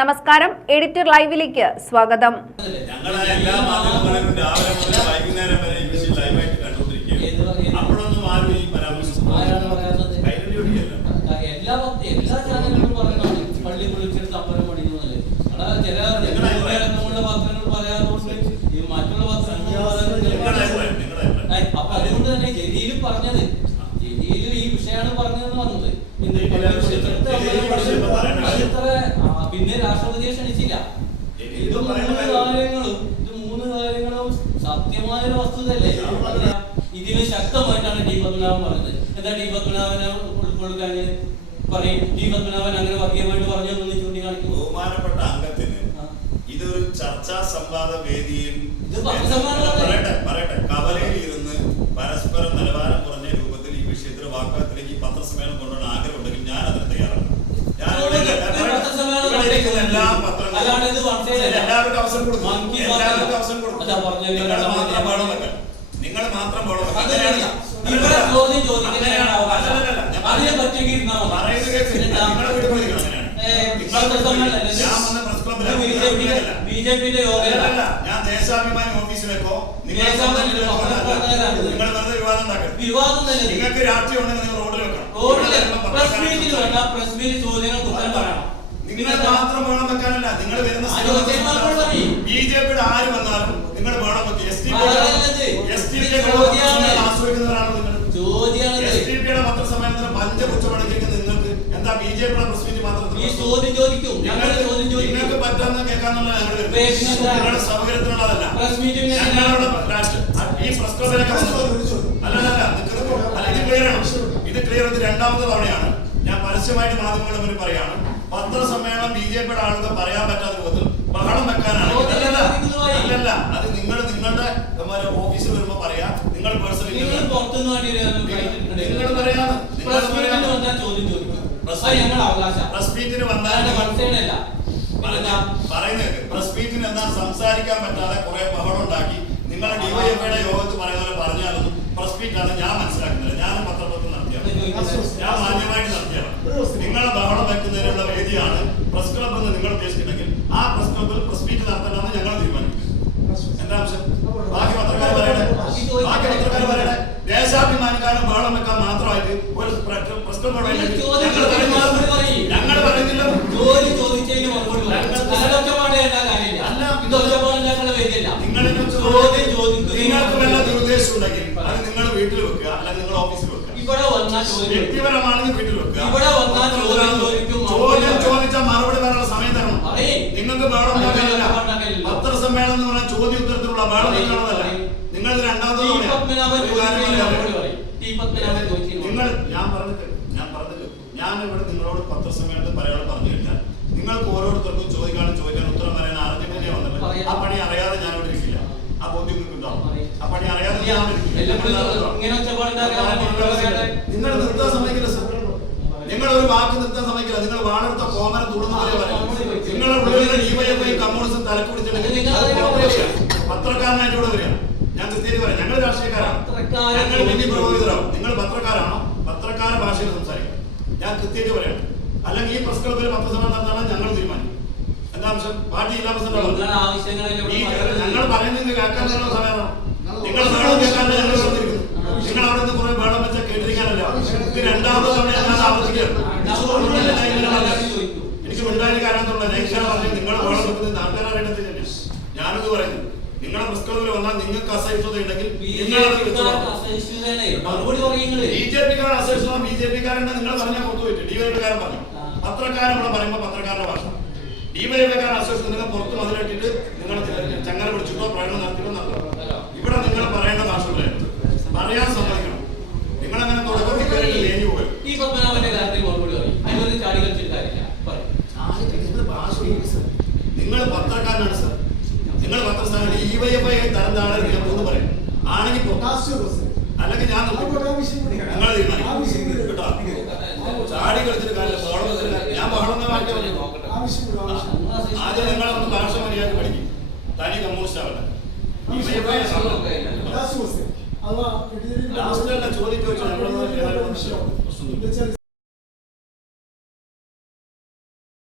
നമസ്കാരം. എഡിറ്റർ ലൈവിലേക്ക് സ്വാഗതം. അപ്പൊ അതുകൊണ്ട് തന്നെ പറഞ്ഞത് ജലീൽ ഈ വിഷയമാണ് പറഞ്ഞതെന്ന് പറഞ്ഞത് പിന്നെ രാഷ്ട്രപതിയെ ക്ഷണിച്ചില്ല. ഇത് മൂന്ന് കാര്യങ്ങളും ഇത് മൂന്ന് കാര്യങ്ങളും സത്യമായ ഒരു വസ്തുതയല്ലേ ഇതിന് ശക്തമായിട്ടാണ് ഡി പത്മനാഭൻ പറഞ്ഞത്. എന്താ ഡി പത്മനാഭനെ ഉൾക്കൊള്ളാൻ പറയും? ഡി പത്മനാഭൻ അങ്ങനെ വർഗീയമായിട്ട് പറഞ്ഞു എന്ന് ചൂണ്ടിക്കാണിക്കും ബഹുമാനപ്പെട്ട അംഗത്തിന്. ഇതൊരു ചർച്ചാ സംവാദ പത്രസമ്മേളനമല്ലേ? പറയട്ടെ പറയട്ടെ. അല്ലാണ്ട് ഇത് എല്ലാവർക്കും അവസരം കൊടുക്കും എല്ലാവർക്കും അവസരം കൊടുക്കും നിങ്ങൾ മാത്രം പാടം വെക്കാം നിങ്ങൾ മാത്രം പാടം വെക്കാം അതല്ല. അങ്ങനെയാണ് ഇവിടെ ചോദ്യം. ഞാൻ അതിനെ പറ്റിയെങ്കിൽ ഇരുന്നാ മതി. പറയുന്നത് കേൾക്ക്. എന്നിട്ടാ? നിങ്ങളെ വീട്ടിൽ പോയി ഇരിക്കണം അങ്ങനെയാണ്. ഏ, നിങ്ങളെ വീട്ടിൽ പോയി പത്രസമ്മേളനം ഇരിക്കണം. ഞാൻ വന്ന പ്രസ് ക്ലബ്ബിലാണ്. ബി ജെ പിയുടെ യോഗമല്ല ഞാൻ ദേശാഭിമാനി ഓഫീസിലേക്കോ നിങ്ങൾ വെറുതെ വിവാദം വിവാദം തന്നെ. നിങ്ങൾക്ക് രാഷ്ട്രീയം ഉണ്ടെങ്കിൽ നിങ്ങൾ റോഡിൽ വെക്കണം റോഡിൽ പ്രസ് മീറ്റിൽ വേണ്ട പ്രസ് മീറ്റ് ചോദ്യങ്ങൾക്ക് ഉത്തരം പറയണം നിങ്ങൾ മാത്രം വേണം വെക്കാനല്ല നിങ്ങൾ വരുന്ന ബി ജെ പിയുടെ ആര് വന്നാലും നിങ്ങൾ വേണം വെക്കുക എസ് ടി. S T. ആസ്വദിക്കുന്നവരാണ് നിങ്ങൾ എസ് ടി പിയുടെ പത്രസമ്മേളനത്തിന് പഞ്ചപുച്ഛമടക്കിയിരിക്കുന്ന നിങ്ങൾക്ക് എന്താ ബി ജെ പിയുടെ പ്രസിഡന്റ് മാത്രം ഈ ചോദ്യം ചോദിക്കും. ഞങ്ങൾ നിങ്ങൾക്ക് പറ്റാന്ന് കേൾക്കാന്നുള്ള ഞങ്ങളുടെ സൗകര്യത്തിനുള്ളതല്ല. ഞങ്ങളുടെ ഈ പ്രസ് അല്ലല്ല അല്ല ഇത് ക്ലിയർ ആണ്. ഇത് ക്ലിയർ രണ്ടാമത്തെ തവണയാണ്. ഞാൻ പരസ്യമായിട്ട് മാധ്യമങ്ങളുടെ മുന്നിൽ പറയാണ്. പത്രസമ്മേളനം ബി ജെ പിയുടെ ആളുകൾ പറയാൻ പറ്റാത്ത രൂപത്തിൽ ബഹളം വെക്കാനാണ്. അല്ലല്ല അത് നിങ്ങൾ നിങ്ങളുടെ ഓഫീസിൽ വരുമ്പോ പറയാ നിങ്ങൾ പേഴ്സണലി നിങ്ങൾ പ്രസ് മീറ്റിന് വന്നാൽ പറയുന്നത് പ്രസ് മീറ്റിന് സംസാരിക്കാൻ പറ്റാതെ കുറെ ബഹളം ഉണ്ടാക്കി നിങ്ങളുടെ ഡിവൈഎഫ്ഐയുടെ യോഗത്തിൽ പറയുന്ന പോലെ പറഞ്ഞാലൊന്നും പ്രസ് മീറ്റാണ് ഞാൻ മനസ്സിലാക്കുന്നില്ല ഞാൻ പത്രപ്രവർത്തനം നടത്തിയാണ്. ഞാൻ മാന്യമായിട്ട് വെക്കുന്നതിനുള്ള വേദിയാണ്. പ്രസ് ക്ലബ് എന്ന് നിങ്ങൾ ഉദ്ദേശിക്കുന്നെങ്കിൽ ആ പ്രസ് ക്ലബിൽ പ്രസ് മീറ്റ് നടത്തണമെന്ന് ഞങ്ങൾ തീരുമാനിക്കും. എന്താ ആവശ്യം? ബാക്കി പത്രക്കാർ പറയണേ ബാക്കി പത്രക്കാർ പറയണേ ദേശാഭിമാനിക്കാരൻ ബഹളം വെക്കാൻ മാത്രമായിട്ട് ഒരു പ്രസ് ക്ലബ്. ഞങ്ങൾ പറയുന്നില്ല. ജോലി ചോദിച്ചതിന് അല്ല. നിങ്ങൾക്ക് വല്ല ഉണ്ടെങ്കിൽ അത് നിങ്ങൾ വീട്ടിൽ വെക്കുക. അല്ലെങ്കിൽ നിങ്ങൾ ഓഫീസിൽ ഇവിടെ വന്നാൽ. വ്യക്തിപരമാണെങ്കിൽ വീട്ടിൽ വെക്കുക. ഇവിടെ വന്നാൽ ചോദ്യം. ചോദിച്ചാൽ മറുപടി പറയാനുള്ള സമയം തരണം. നിങ്ങൾക്ക് ഉണ്ടാക്കാനില്ല. പത്രസമ്മേളനം എന്ന് പറഞ്ഞാൽ ചോദ്യ ഉത്തരത്തിലുള്ള ബഹളം പറയ്, നിങ്ങൾ രണ്ടാമത്തെ നിങ്ങൾ ഞാൻ പറഞ്ഞത് ഞാൻ പറഞ്ഞത് ഞാൻ ഇവിടെ നിങ്ങളോട് പത്രസമ്മേളനത്തിൽ പറയാൻ പറഞ്ഞു കഴിഞ്ഞാൽ നിങ്ങൾക്ക് ഓരോരുത്തർക്കും ചോദിക്കാനും ചോദിക്കാൻ ഉത്തരം പറയാൻ അറിഞ്ഞിട്ടേ വന്നിട്ടുണ്ട്. ആ പണി അറിയാതെ ഞാൻ ഇവിടെ ഇരിക്കില്ല. ആ ബോധ്യം പറയാം. ആ പണി അറിയാതെ ഞാൻ നിങ്ങൾ നിർത്താൻ സമ്മതിക്കില്ല സർ നിങ്ങൾ ഒരു വാക്ക് നിർത്താൻ സമ്മതിക്കില്ല. നിങ്ങൾ വാണെടുത്ത കോമനം തുടർന്നവരെ പറയും നിങ്ങളുടെ ഉള്ളിലുള്ള ഡിവൈഎഫ്ഐ കമ്മ്യൂണിസം തലക്ക് പിടിച്ചിട്ടുണ്ടെങ്കിൽ അത് കോൺഗ്രസ്സാണ്. പത്രക്കാരനായിട്ട് ഇവിടെ വരിക. ഞാൻ കൃത്യമായിട്ട് പറയാം. ഞങ്ങൾ രാഷ്ട്രീയക്കാരാണ്. ഞങ്ങൾ വലിയ പുരോഹിതരാവും നിങ്ങൾ പത്രക്കാരാണോ? പത്രക്കാര ഭാഷയിൽ സംസാരിക്കണം ഞാൻ കൃത്യമായിട്ട് പറയാം അല്ലെങ്കിൽ ഈ പ്രസ് ക്ലബിൽ പത്രസഭ നടത്താനാണ് ഞങ്ങൾ തീരുമാനിക്കും എന്താ അംശം? പാർട്ടി ജില്ലാ പ്രസിഡന്റ് ഞങ്ങൾ പറയുന്നത് കേൾക്കാൻ സമയമാണോ? നിങ്ങൾ ബഹളം കേൾക്കാനല്ല ഞങ്ങൾ ശ്രദ്ധിക്കുന്നു നിങ്ങൾ അവിടെ നിന്ന് കുറെ ബഹളം വെച്ചാൽ കേട്ടിരിക്കാനല്ല. ഇത് രണ്ടാമത് തവണ ഞാൻ ആവർത്തിക്കുകയാണ്. എനിക്ക് ഞാൻ കാരണത്തുള്ള ഞാൻ പറഞ്ഞു നിങ്ങൾ ബഹളം വെക്കുന്നത് താങ്കൾ അറിയേണ്ടത് തന്നെ. ഞാനത് പറയുന്നു. നിങ്ങളെ പുസ്തകത്തിൽ വന്നാൽ നിങ്ങൾക്ക് അസഹിഷ്ണുത ഉണ്ടെങ്കിൽ ബി ജെ പിക്കാർ അസഹിഷ്ണുത ബി ജെ പിക്കാരുണ്ട് നിങ്ങൾ പറഞ്ഞാൽ പുറത്തു പോയിട്ട് ഡി വൈ പിക്കാരൻ പറഞ്ഞു. പത്രക്കാരൻ ഇവിടെ പറയുമ്പോൾ പത്രക്കാരുടെ ഭാഷ. ഡി വൈ പിക്കാരൻ അസഹിഷ്ണുത നിങ്ങൾ പുറത്ത് മതിലിട്ടിട്ട് നിങ്ങൾ ചങ്ങല പിടിച്ചിട്ടോ പ്രകടനം നടത്തിയിട്ടോ നടത്തണം ഇവിടെ നിങ്ങൾ പറയേണ്ട ഭാഷ പറയാൻ സമ്മതിക്കണം നിങ്ങൾ അങ്ങനെ തുടക്കത്തിൽ കയറിയിട്ട് ലേഞ്ഞു പോയി ഈ പത്മനാഭന്റെ കാര്യത്തിൽ മറുപടി പറയും അതിനൊരു ചാടി കളിച്ചിട്ട് കാര്യമില്ല പറയും നിങ്ങൾ പത്രക്കാരനാണ് സർ. നിങ്ങൾ പത്രസ്ഥാനം ഈ വൈ എഫ് ഐ തരം താഴെ ഞാൻ മൂന്ന് പറയാം. ആണെങ്കിൽ. അല്ലെങ്കിൽ ഞാൻ നിർത്തും. നിങ്ങൾ തീരുമാനിക്കും. കേട്ടോ. ചാടി കളിച്ചിട്ട് കാര്യമില്ല. ബഹളം വെച്ചിട്ട് കാര്യമില്ല. ഞാൻ ബഹളം എന്ന് മാറ്റി പറഞ്ഞു ആദ്യം നിങ്ങളൊന്ന് ഭാഷ മര്യാദ പഠിക്കും. തനി കമ്മ്യൂണിസ്റ്റ് ആവട്ടെ. ഈ വൈ